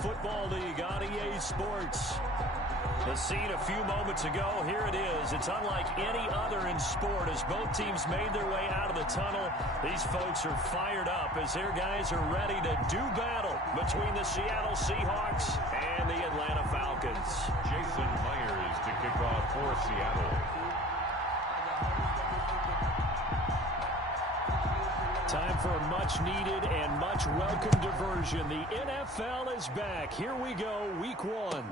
Football League on EA Sports. The scene a few moments ago, here it is. It's unlike any other in sport as both teams made their way out of the tunnel. These folks are fired up as their guys are ready to do battle between the Seattle Seahawks and the Atlanta Falcons. Jason Myers to kick off for Seattle. Time for a much-needed and much-welcome diversion. The NFL is back. Here we go, Week 1.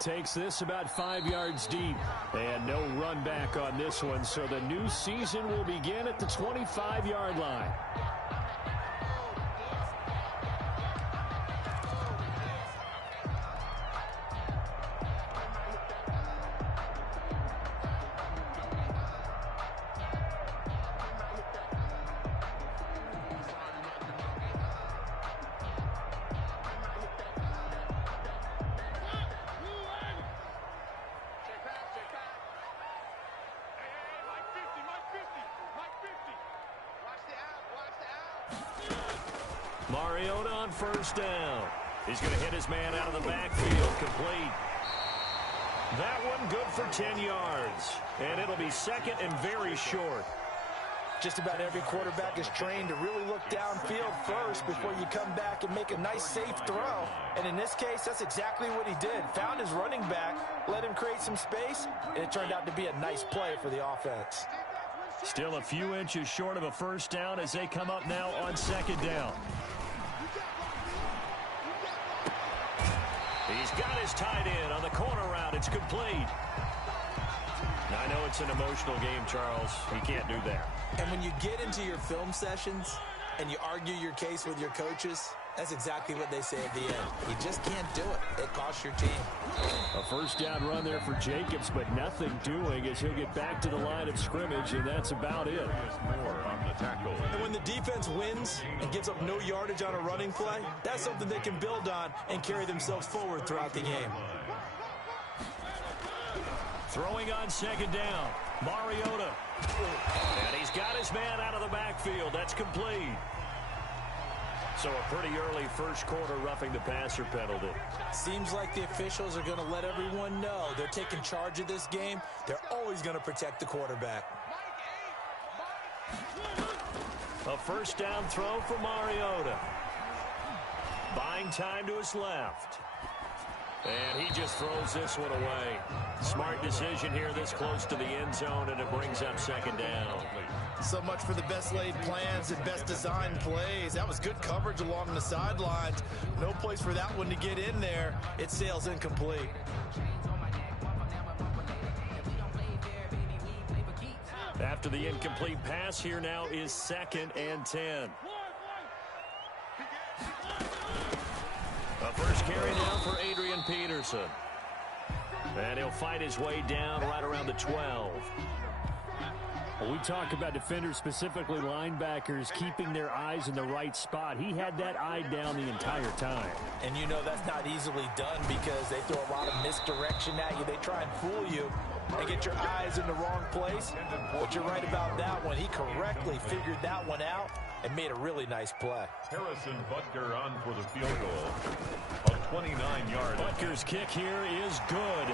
Takes this about 5 yards deep. And no run back on this one, so the new season will begin at the 25-yard line. Mariota on first down. He's going to hit his man out of the backfield. Complete. That one good for 10 yards. And it'll be second and very short. Just about every quarterback is trained to really look downfield first before you come back and make a nice, safe throw. And in this case, that's exactly what he did. Found his running back, let him create some space, and it turned out to be a nice play for the offense. Still a few inches short of a first down as they come up now on second down. He's got his tight end on the corner route. It's complete. I know it's an emotional game, Charles. You can't do that. And when you get into your film sessions and you argue your case with your coaches, that's exactly what they say at the end. You just can't do it. It costs your team. A first down run there for Jacobs, but nothing doing as he'll get back to the line of scrimmage, and that's about it. More on the tackle. And when the defense wins and gives up no yardage on a running play, that's something they can build on and carry themselves forward throughout the game. Throwing on second down, Mariota. And he's got his man out of the backfield. That's complete. So a pretty early first quarter roughing the passer penalty. Seems like the officials are going to let everyone know they're taking charge of this game. They're always going to protect the quarterback. A first down throw for Mariota. Buying time to his left. And he just throws this one away. Smart decision here this close to the end zone, and it brings up second down. So much for the best laid plans and best designed plays. That was good coverage along the sidelines. No place for that one to get in there. It sails incomplete. After the incomplete pass, here now is 2nd and 10. A first carry now for Adrian Peterson. And he'll fight his way down right around the 12. Well, we talk about defenders, specifically linebackers, keeping their eyes in the right spot. He had that eye down the entire time. And you know that's not easily done because they throw a lot of misdirection at you. They try and fool you and get your eyes in the wrong place. But you're right about that one. He correctly figured that one out and made a really nice play. Harrison Butker on for the field goal. A 29-yard. Butker's kick here is good.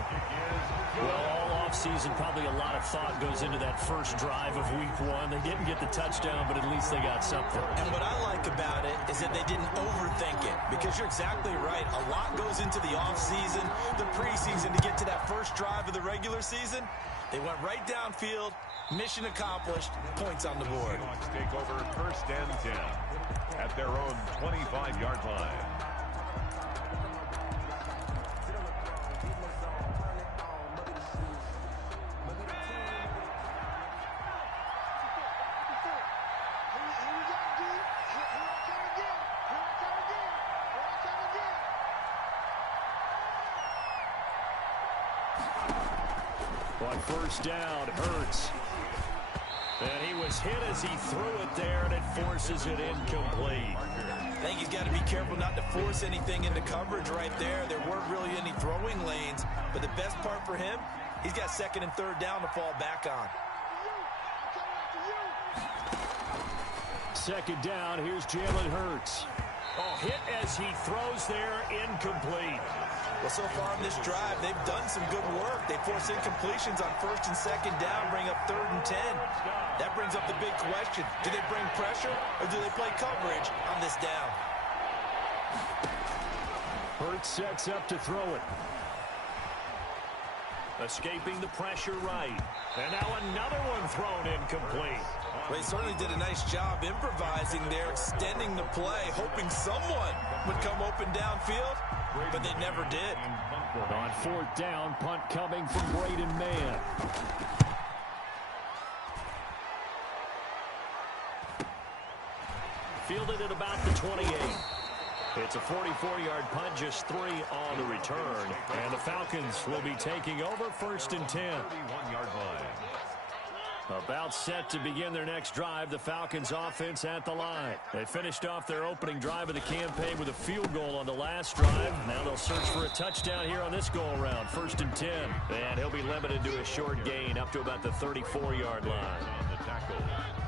Well, all offseason, probably a lot of thought goes into that first drive of week 1. They didn't get the touchdown, but at least they got something. And what I like about it is that they didn't overthink it, because you're exactly right. A lot goes into the offseason, the preseason to get to that first drive of the regular season. They went right downfield, mission accomplished, points on the board. Seahawks take over 1st and 10 at their own 25-yard line. On first down, Hurts. And he was hit as he threw it there, and it forces it incomplete. I think he's got to be careful not to force anything into coverage right there. There weren't really any throwing lanes, but the best part for him, he's got 2nd and 3rd down to fall back on. 2nd down, here's Jalen Hurts. Oh, hit as he throws there, incomplete. Well, so far in this drive, they've done some good work. They force incompletions on 1st and 2nd down, bring up 3rd and 10. That brings up the big question. Do they bring pressure or do they play coverage on this down? Hurts sets up to throw it. Escaping the pressure right. And now another one thrown incomplete. Well, he certainly did a nice job improvising there, extending the play, hoping someone would come open downfield, but they never did. On 4th down, punt coming from Braden Mann. Fielded at about the 28. It's a 44-yard punt, just 3 on the return. And the Falcons will be taking over 1st and 10. 31-yard line. About set to begin their next drive, the Falcons offense at the line. They finished off their opening drive of the campaign with a field goal on the last drive. Now they'll search for a touchdown here on this go-around, 1st and 10. And he'll be limited to a short gain up to about the 34-yard line. On the tackle.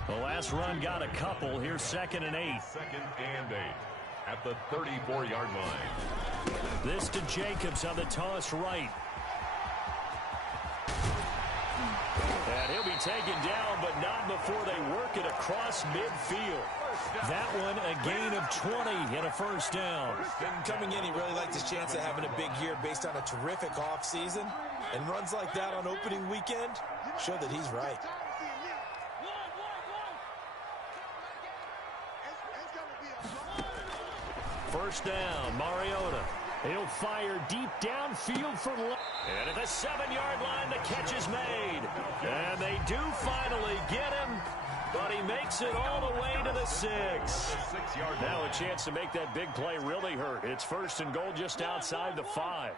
The last run got a couple. Here's 2nd and 8. 2nd and 8 at the 34-yard line. This to Jacobs on the toss right. And he'll be taken down, but not before they work it across midfield. That one a gain of 20 and a 1st down. Coming in, he really liked his chance of having a big year based on a terrific offseason. And runs like that on opening weekend show that he's right. First down, Mariota. He'll fire deep downfield from left. And at the 7-yard line, the catch is made. And they do finally get him, but he makes it all the way to the 6. Now a chance to make that big play really hurt. It's 1st and goal just outside the 5.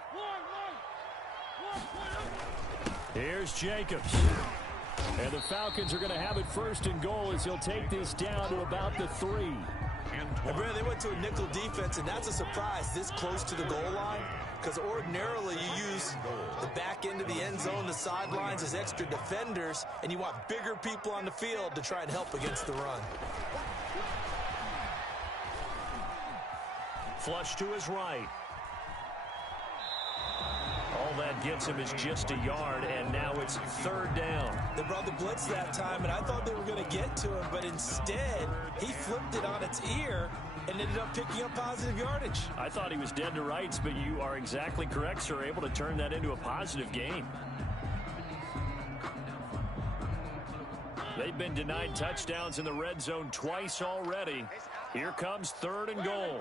Here's Jacobs. And the Falcons are going to have it 1st and goal as he'll take this down to about the 3. And Brad, they went to a nickel defense, and that's a surprise this close to the goal line, because ordinarily you use the back end of the end zone, the sidelines as extra defenders, and you want bigger people on the field to try and help against the run. Flush to his right. All that gets him is just a yard, and now it's 3rd down. They brought the blitz that time, and I thought they were going to get to him, but instead, he flipped it on its ear and ended up picking up positive yardage. I thought he was dead to rights, but you are exactly correct, sir. Able to turn that into a positive gain. They've been denied touchdowns in the red zone twice already. Here comes 3rd and goal.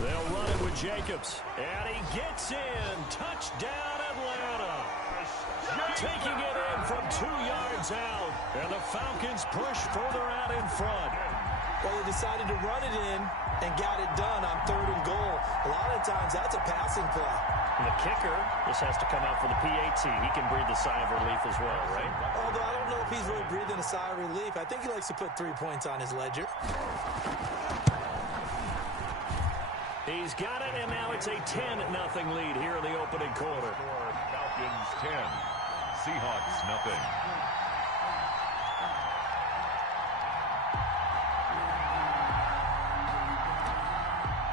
They'll run it with Jacobs. And he gets in. Touchdown, Atlanta. Taking it in from 2 yards out. And the Falcons push further out in front. Well, they decided to run it in and got it done on 3rd and goal. A lot of times, that's a passing play. And the kicker just has to come out for the PAT. He can breathe a sigh of relief as well, right? Although I don't know if he's really breathing a sigh of relief. I think he likes to put 3 points on his ledger. He's got it, and now it's a 10-0 lead here in the opening quarter. Falcons 10, Seahawks nothing.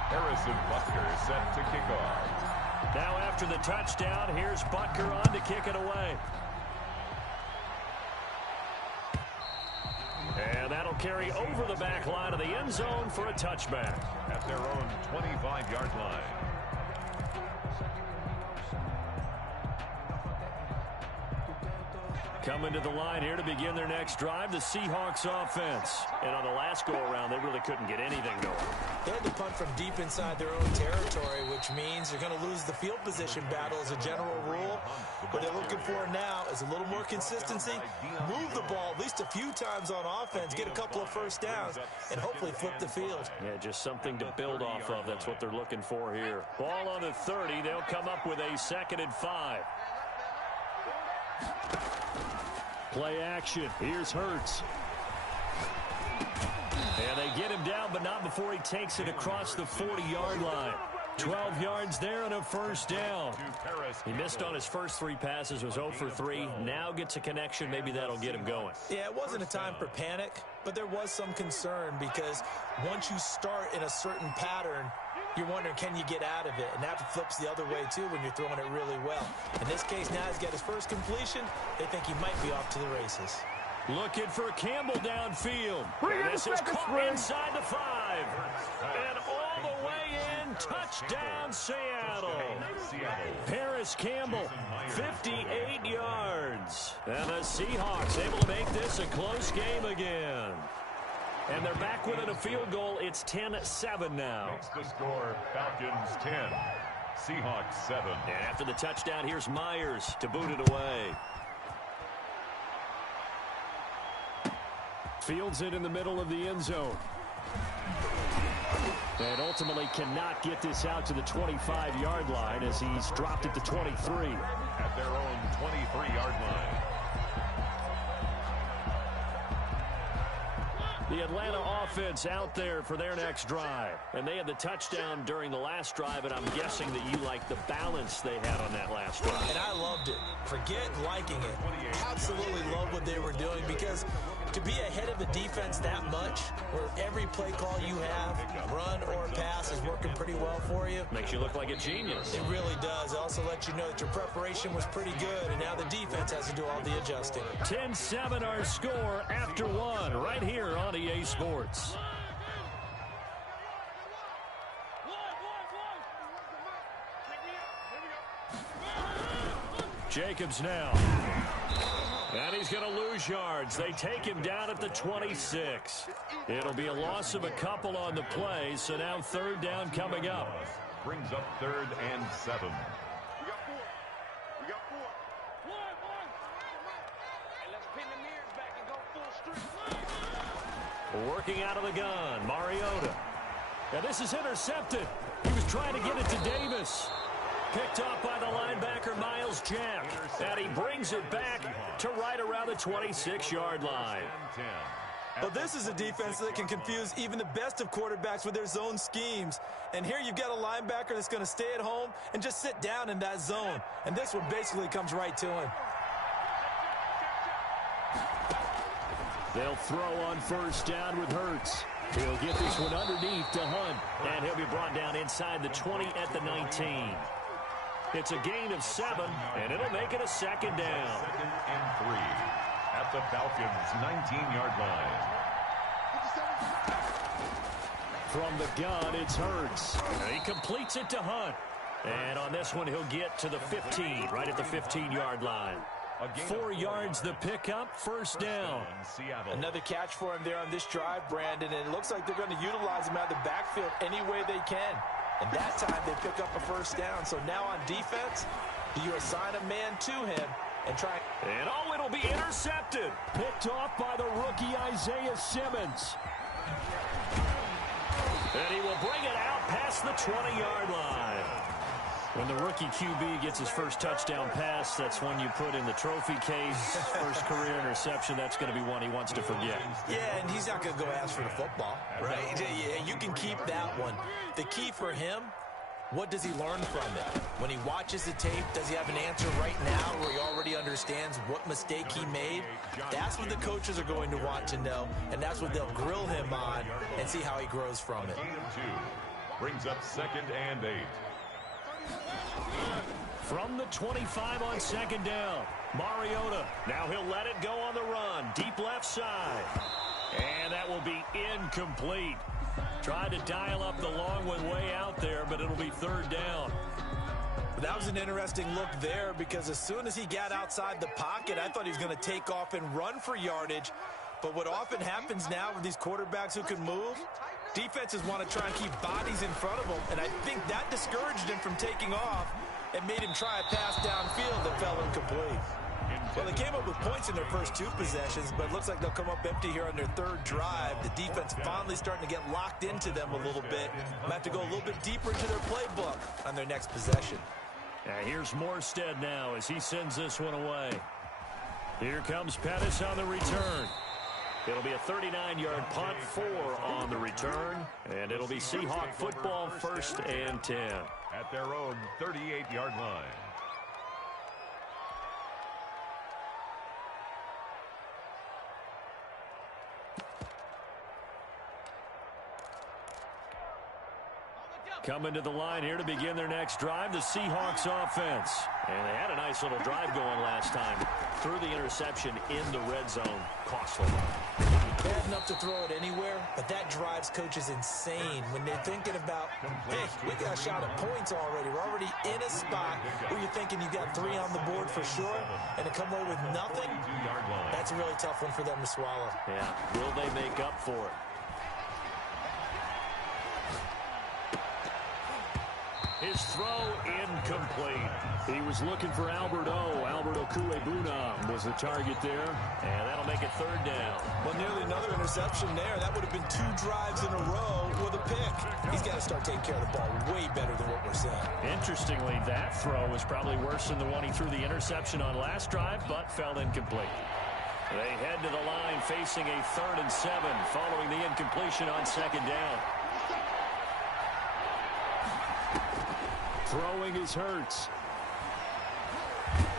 Harrison Butker set to kick off. Now after the touchdown, here's Butker on to kick it away. And that'll carry over the back line of the end zone for a touchback. At their own 25-yard line. Coming to the line here to begin their next drive, the Seahawks offense. And on the last go-around, they really couldn't get anything going. They had to punt from deep inside their own territory, which means they're going to lose the field position battle as a general rule. What they're looking for now is a little more consistency, move the ball at least a few times on offense, get a couple of 1st downs, and hopefully flip the field. Yeah, just something to build off of. That's what they're looking for here. Ball on the 30. They'll come up with a 2nd and 5. Play action. Here's Hurts. And they get him down, but not before he takes it across the 40-yard line. 12 yards there and a first down. He missed on his first 3 passes, was 0 for 3. Now gets a connection. Maybe that'll get him going. Yeah, it wasn't a time for panic, but there was some concern because once you start in a certain pattern, you're wondering, can you get out of it? And that flips the other way, too, when you're throwing it really well. In this case, now he's got his first completion. They think he might be off to the races. Looking for Campbell downfield. This is caught inside the 5. And all the way in, touchdown Seattle. Paris Campbell, 58 yards. And the Seahawks able to make this a close game again. And they're back within a field goal. It's 10-7 now. Makes the score Falcons 10, Seahawks 7. And after the touchdown, here's Myers to boot it away. Fields it in the middle of the end zone. And ultimately cannot get this out to the 25-yard line as he's dropped it to 23. At their own 23-yard line. The Atlanta offense out there for their next drive. And they had the touchdown during the last drive, and I'm guessing that you like the balance they had on that last drive. And I loved it. Forget liking it. Absolutely love what they were doing because to be ahead of the defense that much, where every play call you have, run or pass, is working pretty well for you. Makes you look like a genius. It really does. It also lets you know that your preparation was pretty good, and now the defense has to do all the adjusting. 10-7 our score after 1 right here on EA Sports. Jacobs now. And he's going to lose yards. They take him down at the 26. It'll be a loss of a couple on the play, so now 3rd down coming up. Brings up 3rd and 7. Working out of the gun, Mariota. Now this is intercepted. He was trying to get it to Davis. Picked off by the linebacker, Miles Jack. And he brings it back to right around the 26-yard line. Well, this is a defense that can confuse even the best of quarterbacks with their zone schemes. And here you've got a linebacker that's going to stay at home and just sit down in that zone. And this one basically comes right to him. They'll throw on 1st down with Hurts. He'll get this one underneath to Hunt. And he'll be brought down inside the 20 at the 19. It's a gain of 7, and it'll make it a 2nd down. 2nd and 3 at the Falcons' 19-yard line. From the gun, it's Hurts. And he completes it to Hunt. And on this one, he'll get to the 15, right at the 15-yard line. 4 yards the pickup, 1st down. Another catch for him there on this drive, Brandon, and it looks like they're going to utilize him out of the backfield any way they can. And that time they pick up a 1st down. So now on defense, do you assign a man to him and try? And oh, it'll be intercepted. Picked off by the rookie Isaiah Simmons. And he will bring it out past the 20-yard line. When the rookie QB gets his first touchdown pass, that's one you put in the trophy case. First career interception, that's going to be one he wants to forget. Yeah, and he's not going to go ask for the football, right? Yeah, you can keep that one. The key for him, what does he learn from it? When he watches the tape, does he have an answer right now where he already understands what mistake he made? That's what the coaches are going to want to know, and that's what they'll grill him on and see how he grows from it. Gain of 2 brings up 2nd and 8. From the 25 on 2nd down, Mariota. Now he'll let it go on the run. Deep left side. And that will be incomplete. Tried to dial up the long one way out there, but it'll be 3rd down. That was an interesting look there because as soon as he got outside the pocket, I thought he was going to take off and run for yardage. But what often happens now with these quarterbacks who can move, defenses want to try and keep bodies in front of him, and I think that discouraged him from taking off and made him try a pass downfield that fell incomplete. Well, they came up with points in their first 2 possessions, but it looks like they'll come up empty here on their 3rd drive. The defense finally starting to get locked into them a little bit. Might have to go a little bit deeper into their playbook on their next possession. Here's Morstead now as he sends this one away. Here comes Pettis on the return. It'll be a 39-yard punt, 4 on the return, and it'll be Seahawk football, 1st and 10. At their own 38-yard line. Coming to the line here to begin their next drive, the Seahawks offense. And they had a nice little drive going last time. Threw the interception in the red zone. Costly. Bad enough to throw it anywhere, but that drives coaches insane when they're thinking about, hey, we got a shot at points already. We're already in a spot where you're thinking you got 3 on the board for sure, and to come away with nothing, that's a really tough one for them to swallow. Yeah, will they make up for it? His throw incomplete. He was looking for Alberto. Alberto Kuebuna was the target there. And that'll make it 3rd down. Well, nearly another interception there. That would have been 2 drives in a row with a pick. He's got to start taking care of the ball way better than what we're seeing. Interestingly, that throw was probably worse than the one he threw the interception on last drive, but fell incomplete. They head to the line facing a 3rd and 7 following the incompletion on 2nd down. Throwing is Hurts.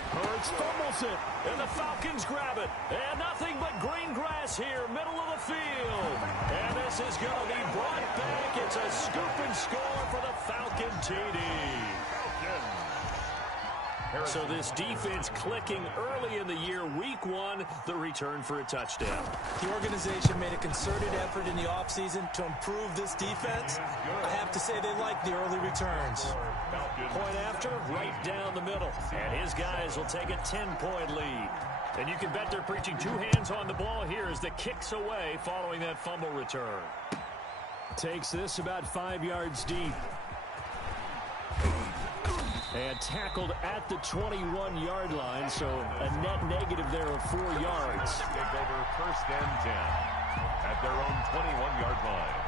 Hurts fumbles it, and the Falcons grab it. And nothing but green grass here, middle of the field. And this is going to be brought back. It's a scoop and score for the Falcon TD. So this defense clicking early in the year, week 1, the return for a touchdown. The organization made a concerted effort in the offseason to improve this defense. I have to say they like the early returns. Point after, right down the middle. And his guys will take a 10-point lead. And you can bet they're preaching 2 hands on the ball here as the kick's away following that fumble return. Takes this about 5 yards deep. And tackled at the 21-yard line, so a net negative there of 4 yards. Take over 1st and 10 at their own 21-yard line.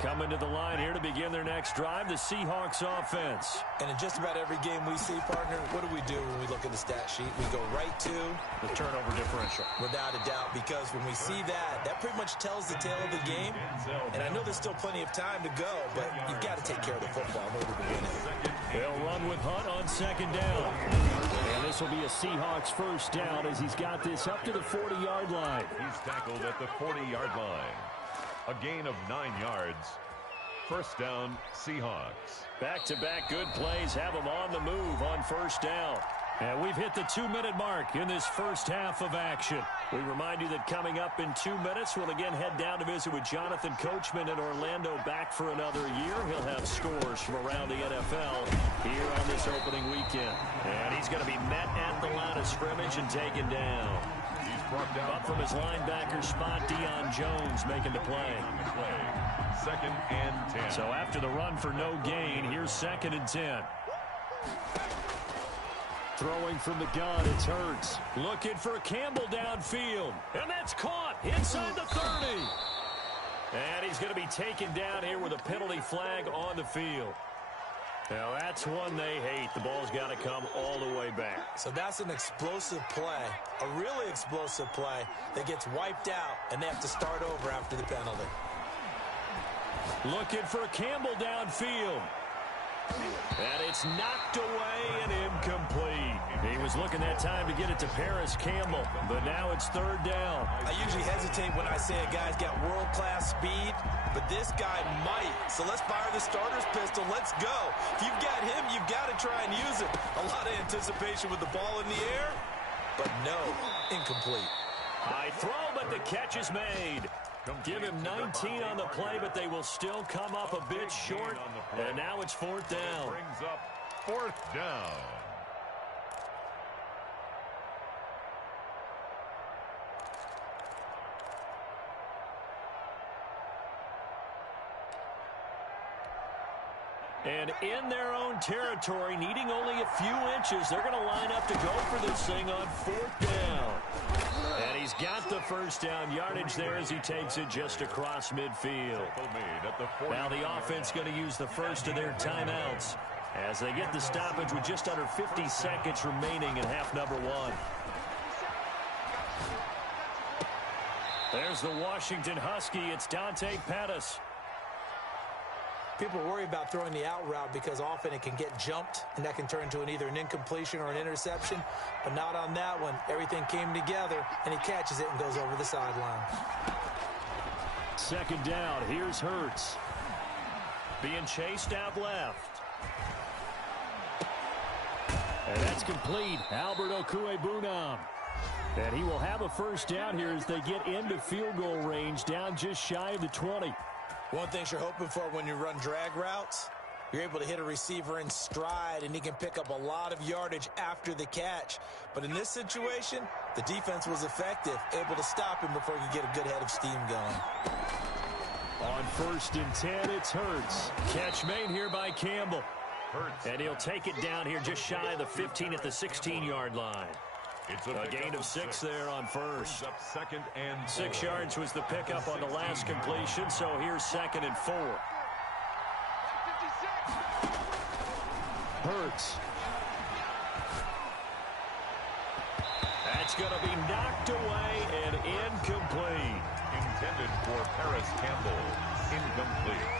Coming to the line here to begin their next drive, the Seahawks offense. And in just about every game we see, partner, what do we do when we look at the stat sheet? We go right to the turnover differential. Without a doubt, because when we see that, that pretty much tells the tale of the game. And I know there's still plenty of time to go, but you've got to take care of the football in order to win it. They'll run with Hunt on 2nd down. And this will be a Seahawks 1st down as he's got this up to the 40-yard line. He's tackled at the 40-yard line. A gain of 9 yards. 1st down, Seahawks. Back-to-back good plays have them on the move on 1st down. And we've hit the 2-minute mark in this first half of action. We remind you that coming up in 2 minutes, we'll again head down to visit with Jonathan Coachman in Orlando, back for another year. He'll have scores from around the NFL here on this opening weekend. And he's going to be met at the line of scrimmage and taken down. Up from his linebacker spot, Deion Jones making the play. 2nd and 10. So after the run for no gain, here's 2nd and 10. Throwing from the gun, it's Hurts. Looking for Campbell downfield. And that's caught inside the 30. And he's going to be taken down here with a penalty flag on the field. Now that's one they hate. The ball's got to come all the way back. So that's an explosive play, a really explosive play that gets wiped out, and they have to start over after the penalty. Looking for Campbell downfield. And it's knocked away and incomplete. He was looking that time to get it to Paris Campbell, but now it's 3rd down. I usually hesitate when I say a guy's got world-class speed, but this guy might. So let's fire the starter's pistol. Let's go. If you've got him, you've got to try and use it. A lot of anticipation with the ball in the air, but no, incomplete. High throw, but the catch is made. Give him 19 on the play, but they will still come up a bit short. And now it's 4th down. Brings up 4th down. And in their own territory, needing only a few inches, they're going to line up to go for this thing on 4th down. And he's got the 1st down yardage there as he takes it just across midfield. Now the offense going to use the first of their timeouts. as they get the stoppage with just under 50 seconds remaining in half number one. There's the Washington Husky. It's Dante Pettis. People worry about throwing the out route because often it can get jumped, and that can turn into either an incompletion or an interception, but not on that one. Everything came together, and he catches it and goes over the sideline. Second down, here's Hurts. Being chased out left. And that's complete. Albert Okwuegbunam. And he will have a first down here as they get into field goal range, down just shy of the 20. One thing you're hoping for when you run drag routes, you're able to hit a receiver in stride, and he can pick up a lot of yardage after the catch. But in this situation, the defense was effective, able to stop him before he could get a good head of steam going. On 1st and 10, it's Hurts. Catch made here by Campbell. And he'll take it down here just shy of the 15 at the 16-yard line. It's a gain of 6 there on first. Up 2nd and 6 yards was the pickup on the last completion, so here's 2nd and 4. Hurts. That's going to be knocked away and incomplete. Intended for Paris Campbell. Incomplete.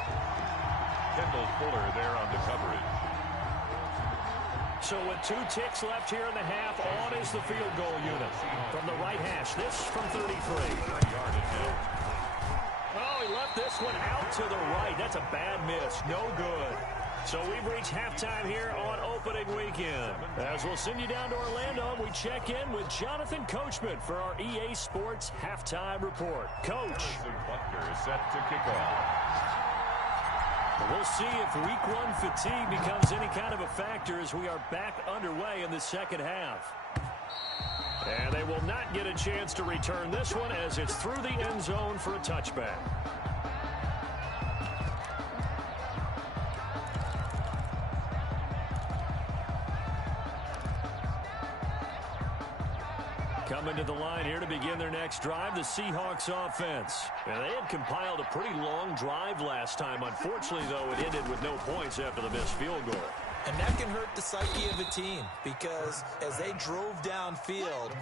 Kendall Fuller there on the coverage. So with 2 ticks left here in the half, on is the field goal unit. From the right hash, this from 33. Oh, he left this one out to the right. That's a bad miss. No good. So we've reached halftime here on opening weekend. As we'll send you down to Orlando, we check in with Jonathan Coachman for our EA Sports Halftime Report. Coach. Butker is set to kick off. We'll see if week 1 fatigue becomes any kind of a factor as we are back underway in the second half. And they will not get a chance to return this one as it's through the end zone for a touchback. Coming to the line here to begin their next drive, the Seahawks offense. And they had compiled a pretty long drive last time. Unfortunately, though, it ended with no points after the missed field goal. And that can hurt the psyche of a team because as they drove downfield,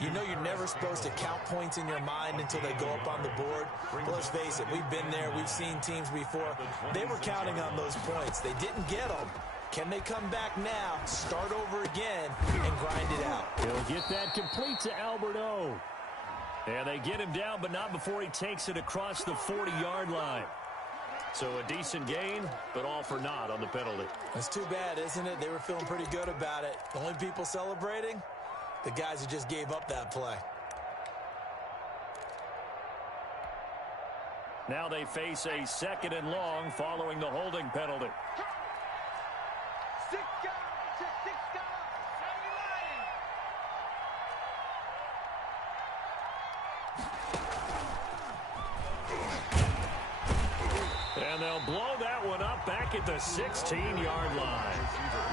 you know you're never supposed to count points in your mind until they go up on the board. But let's face it, we've been there. We've seen teams before. They were counting on those points. They didn't get them. Can they come back now, start over again, and grind it out? He'll get that complete to Albert O. And they get him down, but not before he takes it across the 40-yard line. So a decent gain, but all for naught on the penalty. It's too bad, isn't it? They were feeling pretty good about it. The only people celebrating, the guys who just gave up that play. Now they face a 2nd and long following the holding penalty. And they'll blow that one up back at the 16-yard line.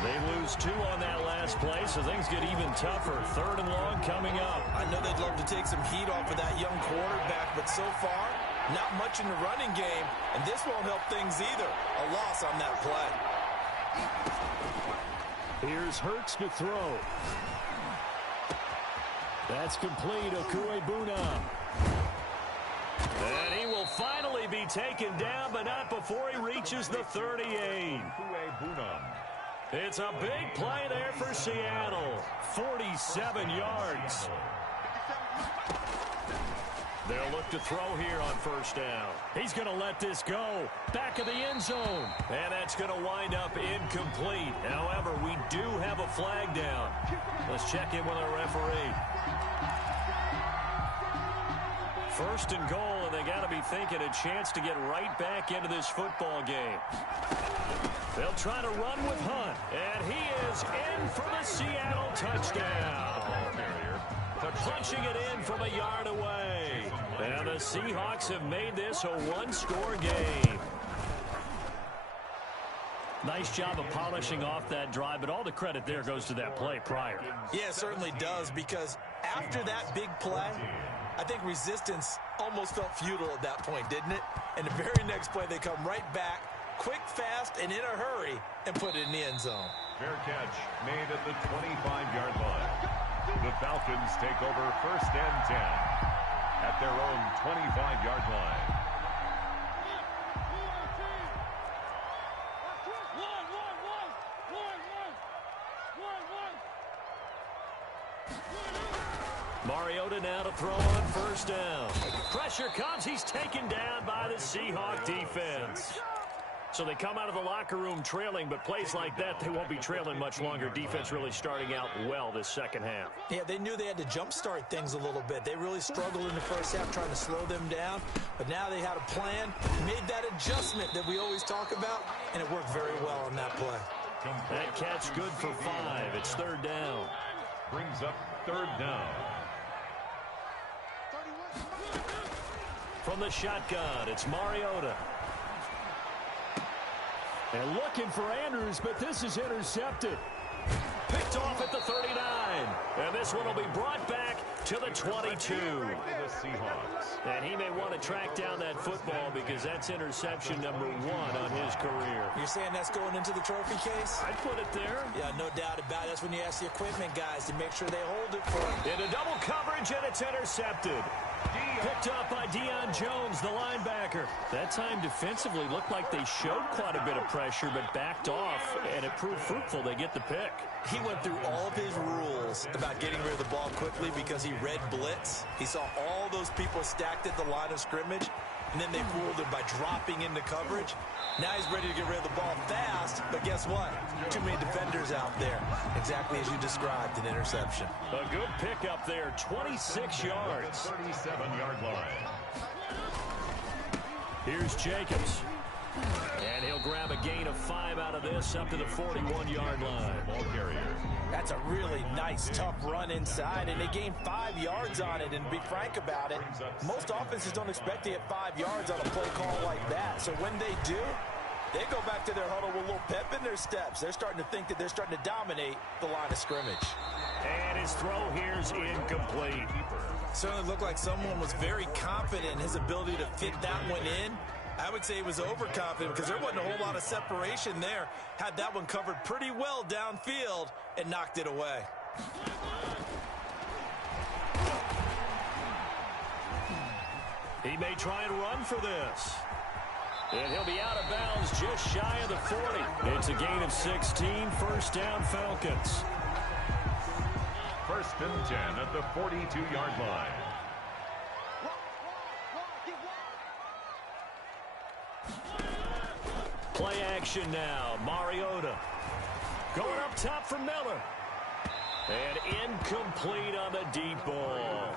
They lose 2 on that last play, so things get even tougher. 3rd and long coming up. I know they'd love to take some heat off of that young quarterback, but so far, not much in the running game, and this won't help things either. A loss on that play. Here's Hurts to throw. That's complete. Okwuegbunam. And he will finally be taken down, but not before he reaches the 38. It's a big play there for Seattle. 47 yards. They'll look to throw here on 1st down. He's going to let this go. Back of the end zone. And that's going to wind up incomplete. However, we do have a flag down. Let's check in with our referee. 1st and goal, and they got to be thinking a chance to get right back into this football game. They'll try to run with Hunt, and he is in for the Seattle touchdown. Punching it in from a yard away. And the Seahawks have made this a 1-score game. Nice job of polishing off that drive, but all the credit there goes to that play prior. Yeah, it certainly does, because after that big play, I think resistance almost felt futile at that point, didn't it? And the very next play, they come right back, quick, fast, and in a hurry, and put it in the end zone. Fair catch made at the 25-yard line. The Falcons take over 1st and 10 at their own 25-yard line. Mariota now to throw on 1st down. Pressure comes. He's taken down by the Seahawk defense. So they come out of the locker room trailing, but plays like that, they won't be trailing much longer. Defense really starting out well this second half. Yeah, they knew they had to jumpstart things a little bit. They really struggled in the first half trying to slow them down, but now they had a plan, made that adjustment that we always talk about, and it worked very well on that play. That catch good for 5. It's 3rd down. Brings up 3rd down. From the shotgun, it's Mariota. And looking for Andrews, but this is intercepted. Picked off at the 39. And this one will be brought back to the 22. The Seahawks. And he may want to track down that football because that's interception number 1 on his career. You're saying that's going into the trophy case? I'd put it there. Yeah, no doubt about it. That's when you ask the equipment guys to make sure they hold it for him. Into double coverage, and it's intercepted. Picked up by Deion Jones, the linebacker. That time defensively looked like they showed quite a bit of pressure, but backed off, and it proved fruitful. They get the pick. He went through all of his rules about getting rid of the ball quickly because he read blitz. He saw all those people stacked at the line of scrimmage, and then they fooled him by dropping into coverage. Now he's ready to get rid of the ball fast, but guess what? Too many defenders out there. Exactly as you described, an interception. A good pickup there, 26 yards. 37-yard line. Here's Jacobs. And he'll grab a gain of 5 out of this up to the 41-yard line. Ball carrier. That's a really nice, tough run inside, and they gained 5 yards on it. And to be frank about it, most offenses don't expect to get 5 yards on a play call like that. So when they do, they go back to their huddle with a little pep in their steps. They're starting to think that they're starting to dominate the line of scrimmage. And his throw here's incomplete. Certainly looked like someone was very confident in his ability to fit that one in. I would say he was overconfident because there wasn't a whole lot of separation there. Had that one covered pretty well downfield and knocked it away. He may try and run for this. And he'll be out of bounds just shy of the 40. It's a gain of 16, 1st down Falcons. 1st and 10 at the 42-yard line. Play action now. Mariota. Going up top for Miller. And incomplete on the deep ball.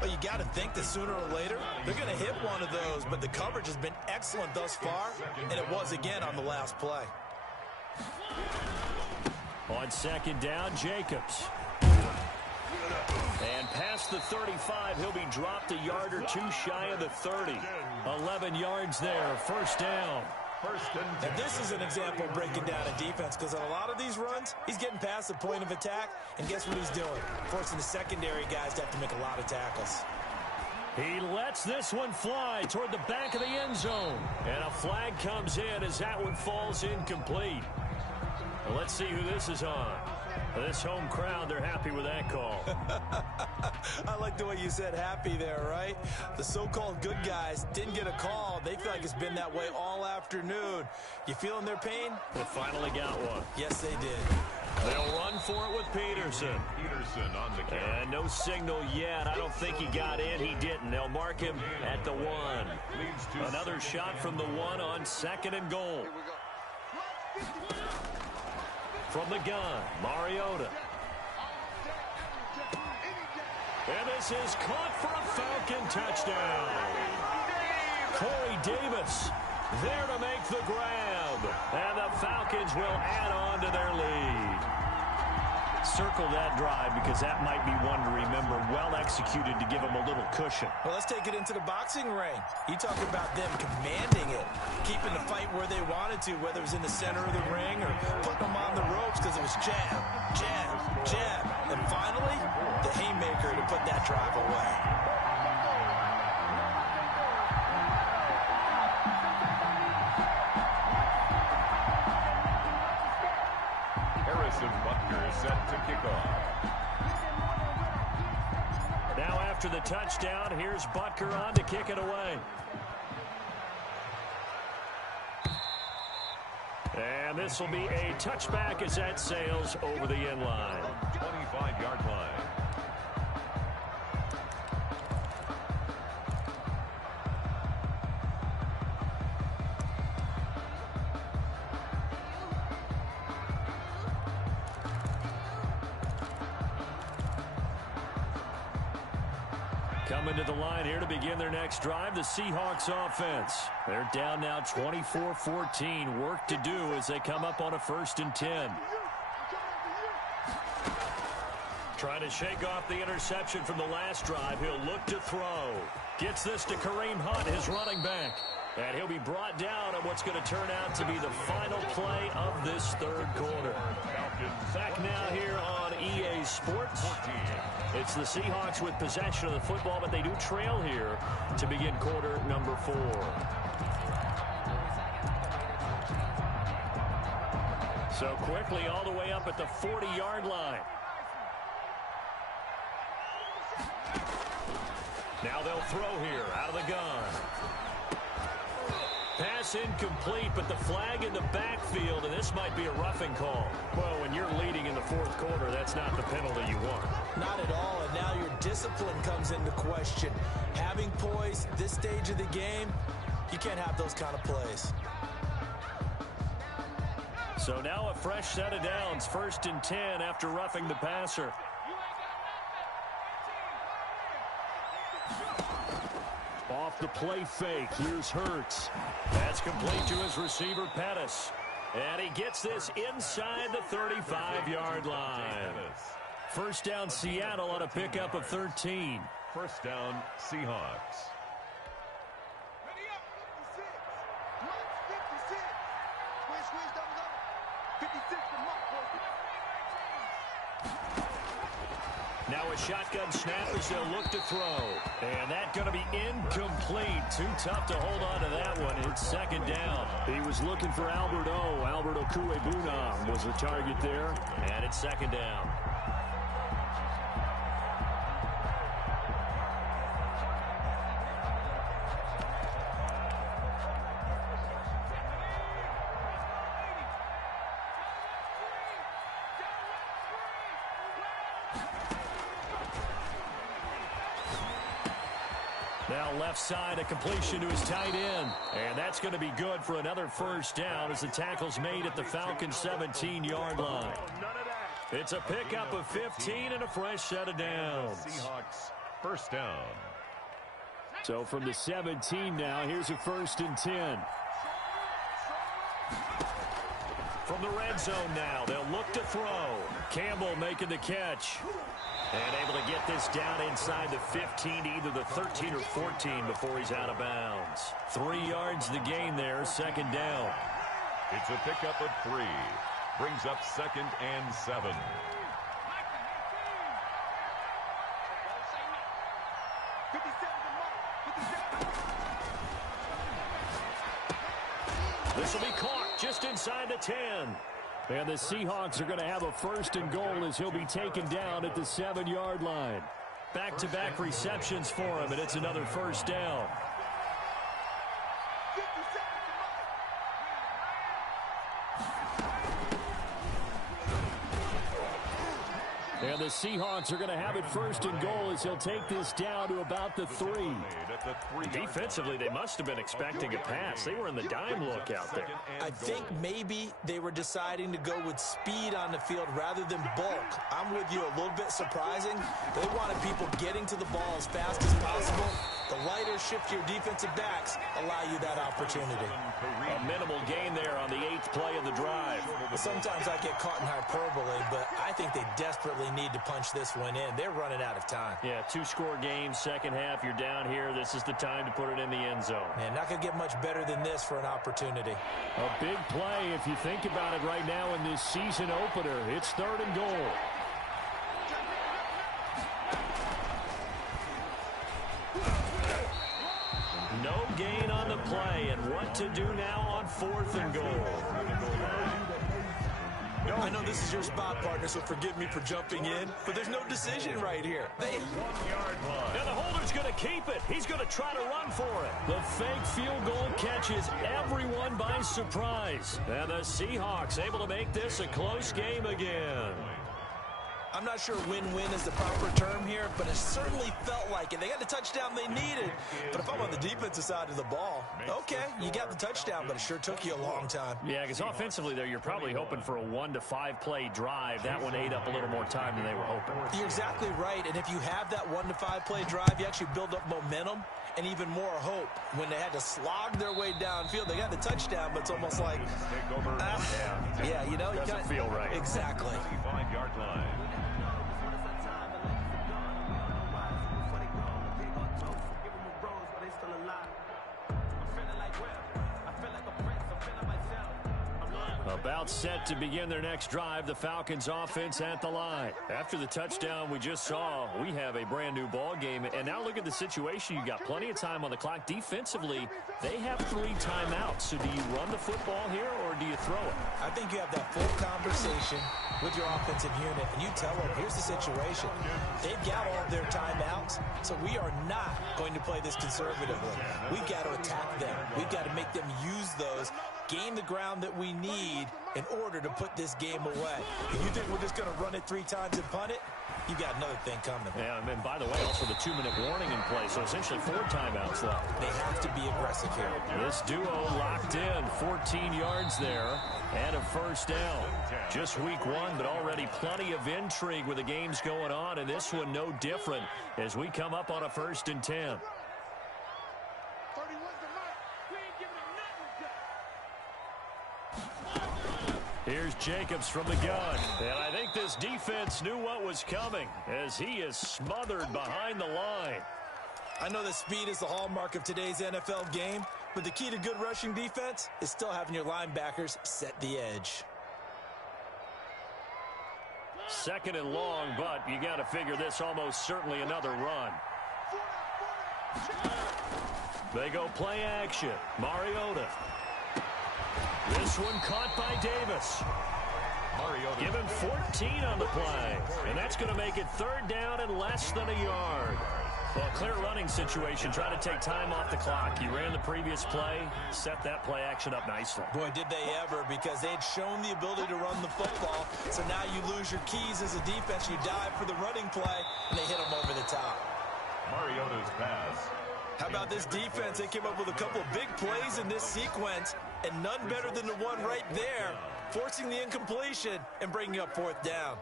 Well, you got to think that sooner or later, they're going to hit one of those, but the coverage has been excellent thus far, and it was again on the last play. On 2nd down, Jacobs. And past the 35, he'll be dropped a yard or 2 shy of the 30. 11 yards there, 1st down. 1st and 10. And this is an example of breaking down a defense because on a lot of these runs, he's getting past the point of attack, and guess what he's doing? Forcing the secondary guys to have to make a lot of tackles. He lets this one fly toward the back of the end zone. And a flag comes in as that one falls incomplete. Well, let's see who this is on. This home crowd, they're happy with that call. I like the way you said happy there, right? The so-called good guys didn't get a call. They feel like it's been that way all afternoon. You feeling their pain? They finally got one. Yes, they did. They'll run for it with Peterson. Peterson on the carry. And no signal yet. I don't think he got in. He didn't. They'll mark him at the 1. Another shot from the 1 on 2nd and goal. From the gun, Mariota. And this is caught for a Falcon touchdown. Corey Davis there to make the grab. And the Falcons will add on to their lead. Circle that drive because that might be one to remember. Well executed to give them a little cushion. Well, let's take it into the boxing ring. You talk about them commanding it, keeping the fight where they wanted to, whether it was in the center of the ring or putting them on the ropes because it was jab, jab, jab. And finally, the haymaker to put that drive away. after the touchdown. Here's Butker on to kick it away. And this will be a touchback as that sails over the end line. 25-yard line. Coming to the line here to begin their next drive, the Seahawks offense. They're down now 24-14. Work to do as they come up on a 1st and 10. Trying to shake off the interception from the last drive. He'll look to throw. Gets this to Kareem Hunt, his running back. And he'll be brought down on what's going to turn out to be the final play of this 3rd quarter. Back now here on EA Sports. It's the Seahawks with possession of the football, but they do trail here to begin quarter number 4. So quickly all the way up at the 40-yard line. Now they'll throw here out of the gun. Pass incomplete, but the flag in the backfield, and this might be a roughing call. Well, when you're leading in the 4th quarter, that's not the penalty you want. Not at all, and now your discipline comes into question. Having poise this stage of the game, you can't have those kind of plays. So now a fresh set of downs, 1st and 10 after roughing the passer. Off the play fake, here's Hurts. That's complete to his receiver, Pettis. And he gets this inside the 35-yard line. 1st down, Seattle on a pickup of 13. 1st down, Seahawks. Now a shotgun snap as they'll look to throw. And that's going to be incomplete. Too tough to hold on to that one. It's 2nd down. He was looking for Albert Okuebunam was the target there. And it's 2nd down. Now left side, a completion to his tight end. And that's going to be good for another 1st down as the tackle's made at the Falcons' 17-yard line. It's a pickup of 15 and a fresh set of downs. Seahawks 1st down. So from the 17 now, here's a 1st and 10. From the red zone now, they'll look to throw. Campbell making the catch. And able to get this down inside the 15, either the 13 or 14 before he's out of bounds. 3 yards the gain there, 2nd down. It's a pickup of 3. Brings up 2nd and 7. This will be caught just inside the 10. And the Seahawks are going to have a 1st and goal as he'll be taken down at the 7-yard line. Back-to-back receptions for him, and it's another 1st down. And the Seahawks are going to have it 1st and goal as he'll take this down to about the 3. Defensively, they must have been expecting a pass. They were in the dime look out there. I think maybe they were deciding to go with speed on the field rather than bulk. I'm with you, a little bit surprising. They wanted people getting to the ball as fast as possible. The lighter, shiftier defensive backs allow you that opportunity. A minimal gain there on the 8th play of the drive. Sometimes I get caught in hyperbole, but I think they desperately need to punch this one in. They're running out of time. Yeah, 2-score game, 2nd half, you're down here. This is the time to put it in the end zone. Man, not going to get much better than this for an opportunity. A big play, if you think about it right now in this season opener. It's 3rd and goal. No gain on the play, and what to do now on 4th and goal. I know this is your spot, partner, so forgive me for jumping in, but there's no decision right here. 1-yard line. And the holder's going to keep it. He's going to try to run for it. The fake field goal catches everyone by surprise. And the Seahawks able to make this a close game again. I'm not sure win-win is the proper term here, but it certainly felt like it. They got the touchdown they needed. But if I'm on the defensive side of the ball, okay, you got the touchdown, but it sure took you a long time. Yeah, because offensively there, you're probably hoping for a 1 to 5 play drive. That one ate up a little more time than they were hoping. You're exactly right, and if you have that 1 to 5 play drive, you actually build up momentum and even more hope. When they had to slog their way downfield, they got the touchdown, but it's almost like, yeah, you know, doesn't feel right. Exactly. 25-yard line. About set to begin their next drive, the Falcons offense at the line. After the touchdown we just saw, we have a brand new ball game. And now look at the situation. You got plenty of time on the clock. Defensively, they have 3 timeouts. So do you run the football here or do you throw it? I think you have that full conversation with your offensive unit, and you tell them, here's the situation. They've got all their timeouts, so we are not going to play this conservatively. We've got to attack them. We've got to make them use those, gain the ground that we need in order to put this game away. If you think we're just going to run it 3 times and punt it, you got another thing coming. Yeah, and by the way, also the 2-minute warning in play, so essentially 4 timeouts left. They have to be aggressive here. This duo locked in, 14 yards there, and a first down. Just week 1, but already plenty of intrigue with the games going on, and this one no different as we come up on a 1st and 10. Here's Jacobs from the gun. And I think this defense knew what was coming as he is smothered behind the line. I know that speed is the hallmark of today's NFL game, but the key to good rushing defense is still having your linebackers set the edge. 2nd and long, but you got to figure this almost certainly another run. They go play action. Mariota. This one caught by Davis. Mariota. Give him 14 on the play. And that's going to make it 3rd down and less than a yard. Well, clear running situation. Try to take time off the clock. You ran the previous play, set that play action up nicely. Boy, did they ever, because they had shown the ability to run the football. So now you lose your keys as a defense. You dive for the running play, and they hit them over the top. Mariota's pass. How about this defense? They came up with a couple of big plays in this sequence, and none better than the one right there, forcing the incompletion and bringing up 4th down.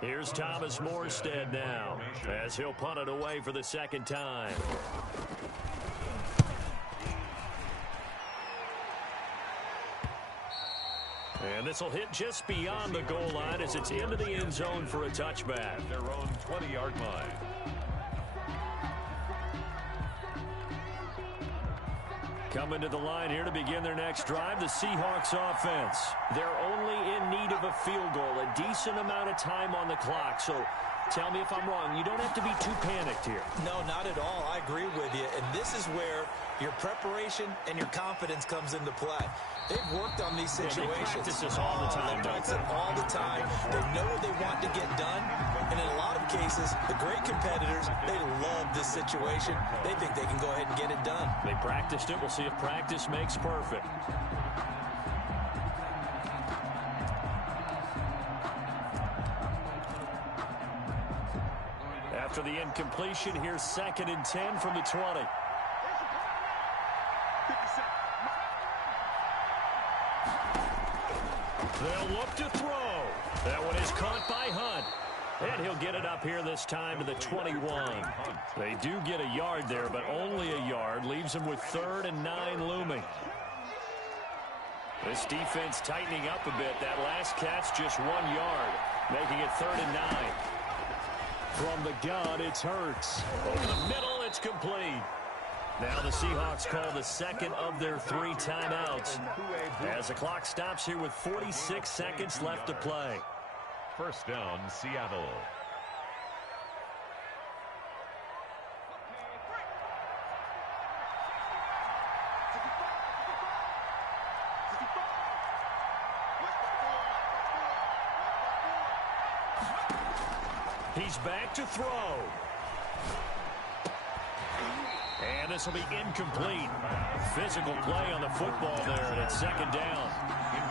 Here's Thomas Morstead now as he'll punt it away for the 2nd time. And this will hit just beyond the goal line as it's into the end zone for a touchback. Their own 20-yard line. Coming to the line here to begin their next drive, the Seahawks offense. They're only in need of a field goal, a decent amount of time on the clock. So tell me if I'm wrong. You don't have to be too panicked here. No, not at all. I agree with you. And this is where your preparation and your confidence comes into play. They've worked on these situations. They practice this all the time, They don't practice it all the time. They know what they want to get done. And in a lot of cases, the great competitors, they love this situation. They think they can go ahead and get it done. They practiced it. We'll see if practice makes perfect. After the incompletion, here's 2nd and 10 from the 20. They'll look to throw. That one is caught by Hunt. And he'll get it up here this time to the 21. They do get a yard there, but only a yard. Leaves them with 3rd and 9 looming. This defense tightening up a bit. That last catch just 1 yard, making it 3rd and 9. From the gun, it's Hurts. Over the middle, it's complete. Now the Seahawks call the 2nd of their 3 timeouts as the clock stops here with 46 seconds left to play. 1st down, Seattle. He's back to throw. And this will be incomplete. Physical play on the football there, and it's second down.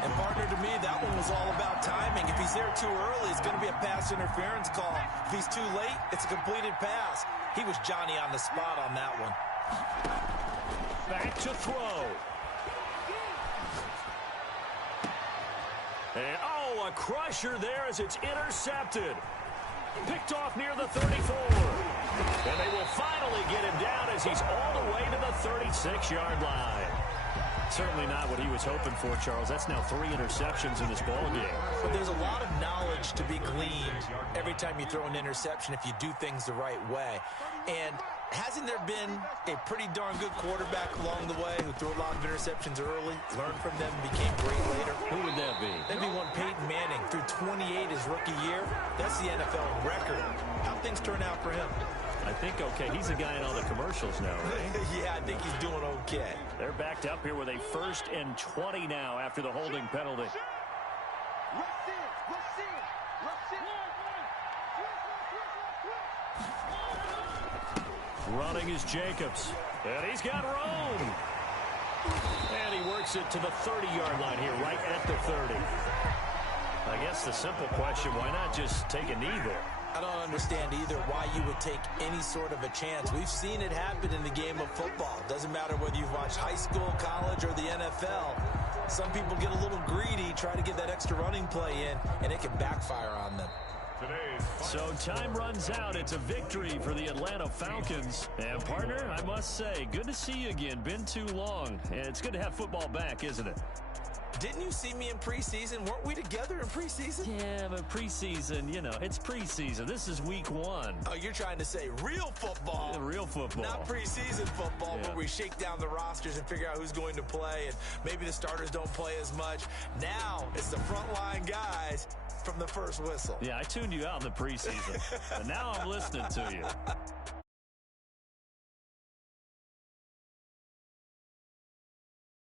And partner, to me, that one was all about timing. If he's there too early, it's going to be a pass interference call. If he's too late, it's a completed pass. He was Johnny on the spot on that one. Back to throw. And, a crusher there as it's intercepted. Picked off near the 34. And they will finally get him down as he's all the way to the 36-yard line. Certainly not what he was hoping for, Charles. That's now 3 interceptions in this ball game. But there's a lot of knowledge to be gleaned every time you throw an interception if you do things the right way. And hasn't there been a pretty darn good quarterback along the way who threw a lot of interceptions early, learned from them, and became great later? Who would that be? That'd be one Peyton Manning. Threw 28 his rookie year. That's the NFL record. How'd things turn out for him? I think okay. He's the guy in all the commercials now, right? Yeah, I think he's doing okay. They're backed up here with a 1st and 20 now after the holding penalty. Running is Jacobs. And he's got room. And he works it to the 30-yard line here, right at the 30. I guess the simple question, why not just take a knee there? I don't understand either why you would take any sort of a chance. We've seen it happen in the game of football. Doesn't matter whether you've watched high school, college, or the NFL. Some people get a little greedy, try to get that extra running play in, and it can backfire on them. So time runs out. It's a victory for the Atlanta Falcons. And partner, I must say, good to see you again. Been too long. And it's good to have football back, isn't it? Didn't you see me in preseason? Weren't we together in preseason? Yeah, but preseason, it's preseason. This is week 1. Oh, you're trying to say real football. Yeah, real football. Not preseason football, where we shake down the rosters and figure out who's going to play, and maybe the starters don't play as much. Now it's the frontline guys from the first whistle. Yeah, I tuned you out in the preseason, but now I'm listening to you.